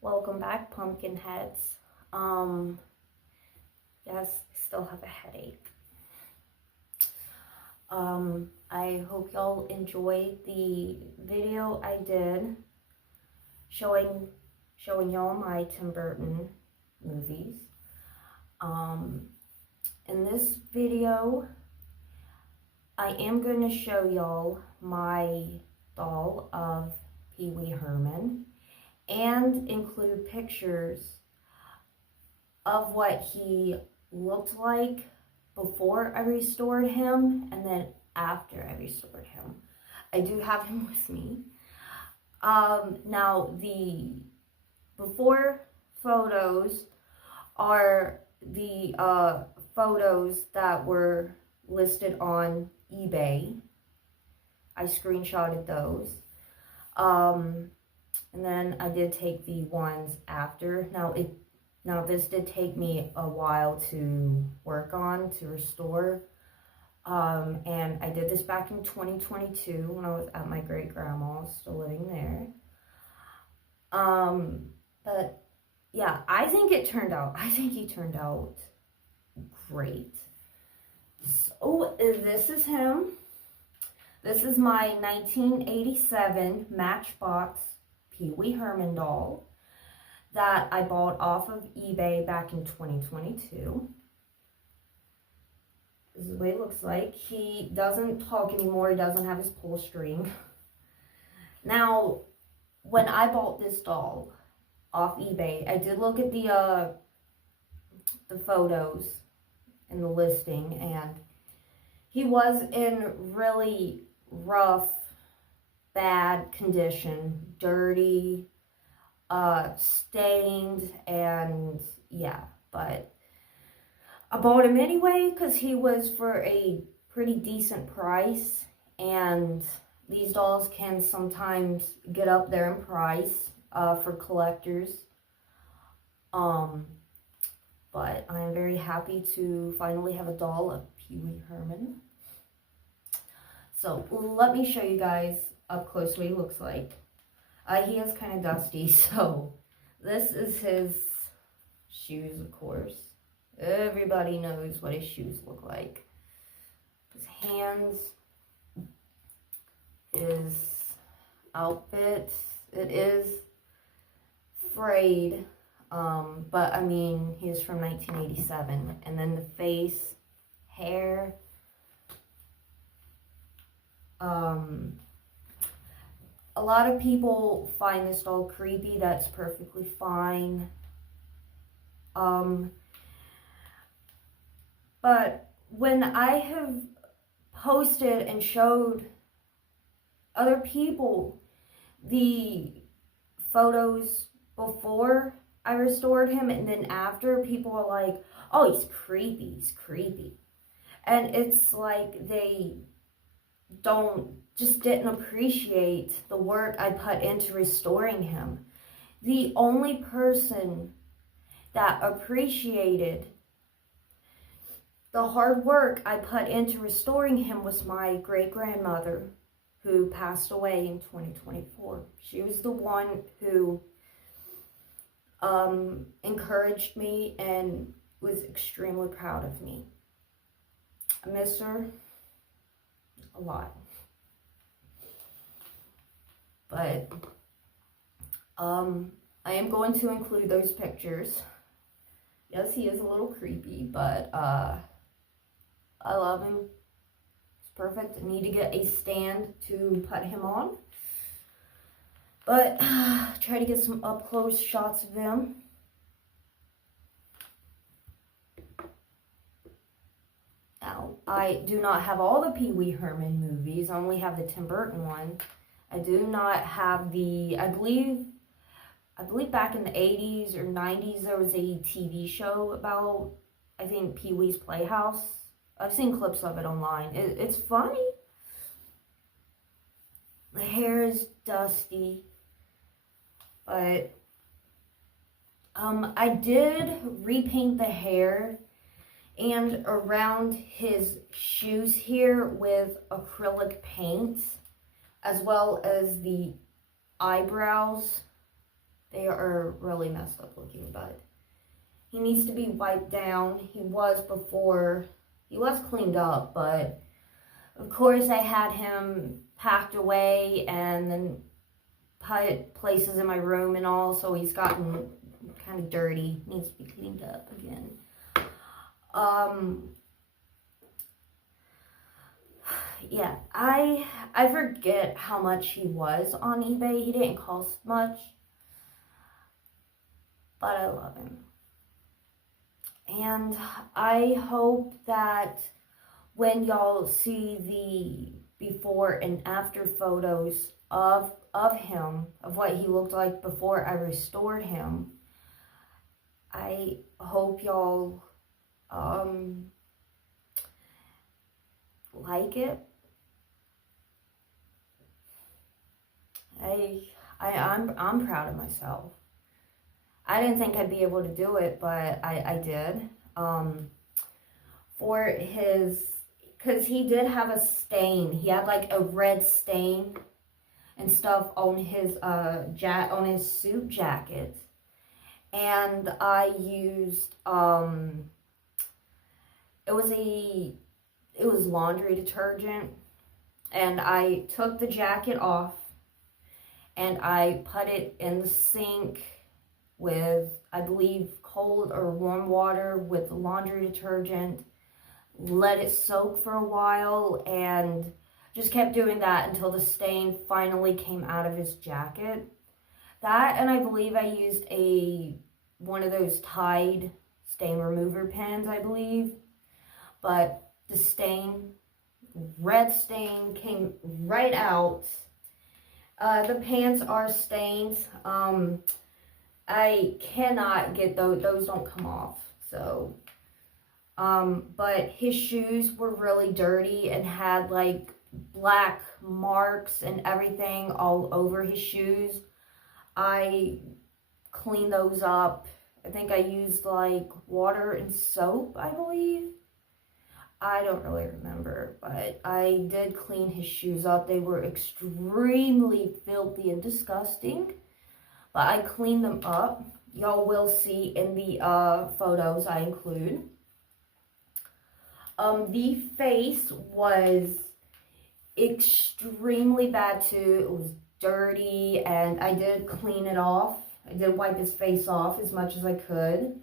Welcome back, pumpkin heads. Um, yes, still have a headache. I hope y'all enjoyed the video I did showing y'all my Tim Burton movies. In this video, I am going to show y'all my doll of Pee Wee Herman and include pictures of what he looked like before I restored him and then after I restored him. I do have him with me. Now the before photos are the photos that were listed on eBay. I screenshotted those. And then I did take the ones after. Now this did take me a while to work on, to restore. And I did this back in 2022 when I was at my great grandma's, still living there. But yeah, I think he turned out great. So this is him. This is my 1987 Matchbox Pee Wee Herman doll that I bought off of eBay back in 2022. This is what he looks like. He doesn't talk anymore. He doesn't have his pull string. Now, when I bought this doll off eBay, I did look at the photos in the listing, and he was in really rough, bad condition, dirty, stained, and yeah, but I bought him anyway because he was for a pretty decent price, and these dolls can sometimes get up there in price for collectors. But I'm very happy to finally have a doll of Pee Wee Herman. So let me show you guys up close what he looks like. He is kind of dusty, so this is his shoes, of course. Everybody knows what his shoes look like. His hands, his outfit, it is frayed, but I mean, he's from 1987. And then the face, hair, a lot of people find this doll creepy. That's perfectly fine. But when I have posted and showed other people the photos before I restored him and then after, people are like, oh, he's creepy. And it's like they didn't appreciate the work I put into restoring him. The only person that appreciated the hard work I put into restoring him was my great-grandmother, who passed away in 2024. She was the one who encouraged me and was extremely proud of me. I miss her a lot. But I am going to include those pictures. Yes, he is a little creepy, but I love him. He's perfect. I need to get a stand to put him on. But try to get some up close shots of him. Now, I do not have all the Pee Wee Herman movies. I only have the Tim Burton one. I do not have the, I believe back in the 80s or 90s there was a TV show about, I think, Pee Wee's Playhouse. I've seen clips of it online. It's funny. The hair is dusty. But I did repaint the hair and around his shoes here with acrylic paint, as well as the eyebrows They are really messed up looking, but he needs to be wiped down. He was cleaned up, but of course I had him packed away and then put places in my room and all, so he's gotten kind of dirty. Needs to be cleaned up again. Yeah, I forget how much he was on eBay. He didn't cost much, but I love him. And I hope that when y'all see the before and after photos of him, of what he looked like before I restored him, I hope y'all like it. I'm proud of myself. I didn't think I'd be able to do it, but I did. For his, because he did have a stain. He had like a red stain and stuff on his on his suit jacket. And I used it was laundry detergent, and I took the jacket off and I put it in the sink with, I believe, cold or warm water with laundry detergent, let it soak for a while, and just kept doing that until the stain finally came out of his jacket. That, and I believe I used one of those Tide stain remover pens, I believe, but the stain, red stain, came right out. The pants are stained. I cannot get those don't come off, so, but his shoes were really dirty and had like black marks and everything all over his shoes. I cleaned those up. I think I used like water and soap, I believe. I don't really remember, but I did clean his shoes up. They were extremely filthy and disgusting, but I cleaned them up. Y'all will see in the photos I include. The face was extremely bad too. It was dirty, and I did clean it off. I did wipe his face off as much as I could.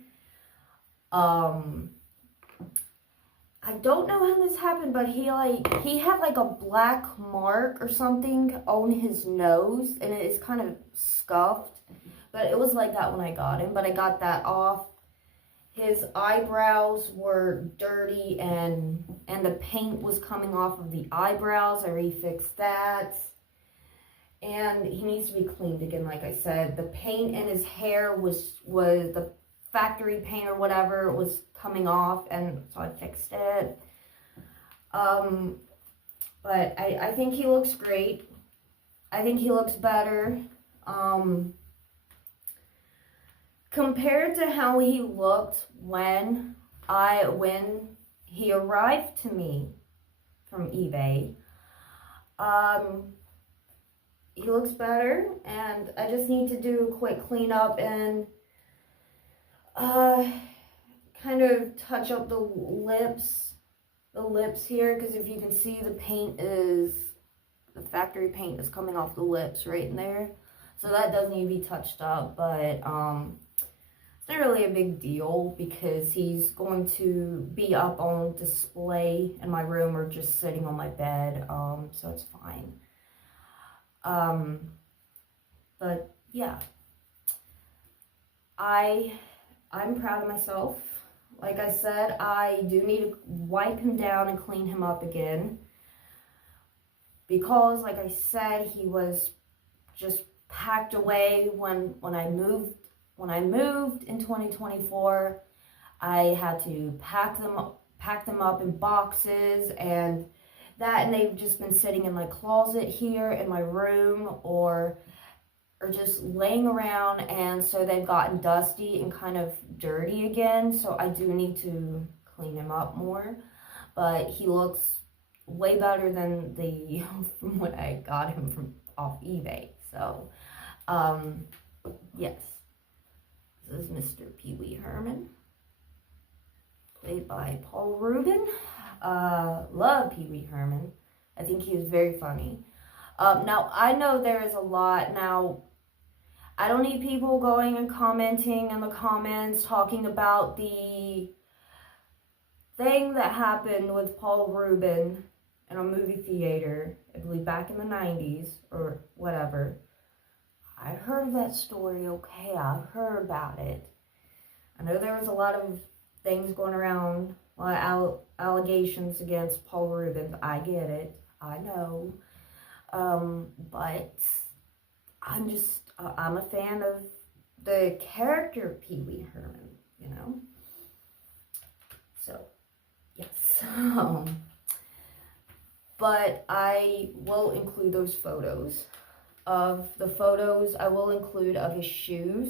I don't know how this happened, but he had like a black mark or something on his nose, and it is kind of scuffed, but it was like that when I got him, but I got that off. His eyebrows were dirty, and the paint was coming off of the eyebrows. I refixed that, and he needs to be cleaned again, like I said. The paint in his hair was the factory paint or whatever was coming off, and so I fixed it. But I think he looks great. I think he looks better. Compared to how he looked when he arrived to me from eBay, he looks better, and I just need to do a quick cleanup and kind of touch up the lips here, because if you can see, the factory paint is coming off the lips right in there, so that does need to be touched up, but it's not really a big deal because he's going to be up on display in my room or just sitting on my bed, so it's fine. But yeah, I'm proud of myself. Like I said, I do need to wipe him down and clean him up again, because like I said, he was just packed away when I moved in 2024. I had to pack them up in boxes, and they've just been sitting in my closet here in my room, or just laying around, and so they've gotten dusty and kind of dirty again, so I do need to clean him up more. But he looks way better than from when I got him from off eBay. So Yes, this is Mr. Pee Wee Herman, played by Paul Rubin. Love Pee Wee Herman. I think he is very funny. Now, I know there is a lot. Now, I don't need people going and commenting in the comments talking about the thing that happened with Paul Rubin in a movie theater, I believe back in the 90s or whatever. I heard that story, okay, I heard about it. I know there was a lot of things going around, a lot of allegations against Paul Rubin. I get it, I know. But I'm a fan of the character Pee Wee Herman, you know? So, yes. But I will include those photos. Of the photos, I will include of his shoes,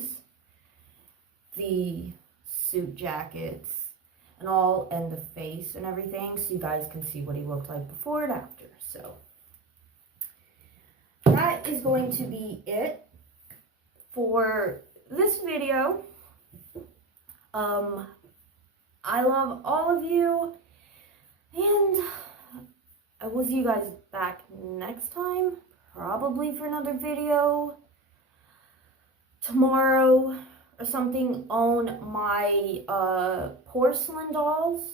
the suit jackets, and all, and the face and everything, so you guys can see what he looked like before and after. So, that is going to be it for this video. I love all of you, and I will see you guys back next time, probably for another video tomorrow or something on my porcelain dolls.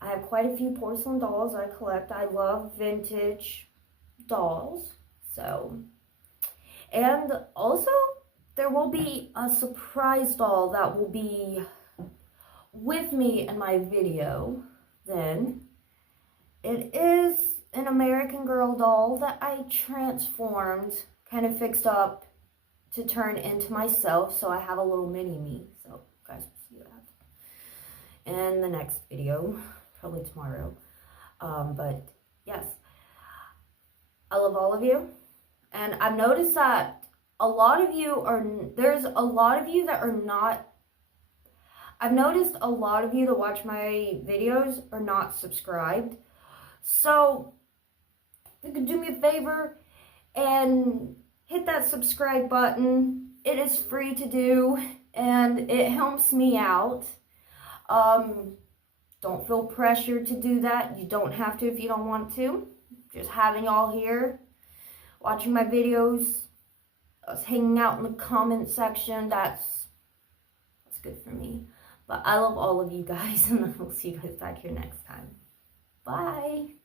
I have quite a few porcelain dolls I collect. I love vintage dolls. So, and also there will be a surprise doll that will be with me in my video then. It is an American Girl doll that I transformed, kind of fixed up to turn into myself, so I have a little mini me. So you guys will see that in the next video, probably tomorrow. But yes, I love all of you, and I've noticed that a lot of you are, there's a lot of you that are not, I've noticed a lot of you that watch my videos are not subscribed. So, if you could do me a favor and hit that subscribe button. It is free to do, and it helps me out. Don't feel pressured to do that. You don't have to if you don't want to. Just having y'all here, watching my videos, us hanging out in the comment section, that's good for me. But I love all of you guys, and I will see you guys back here next time. Bye.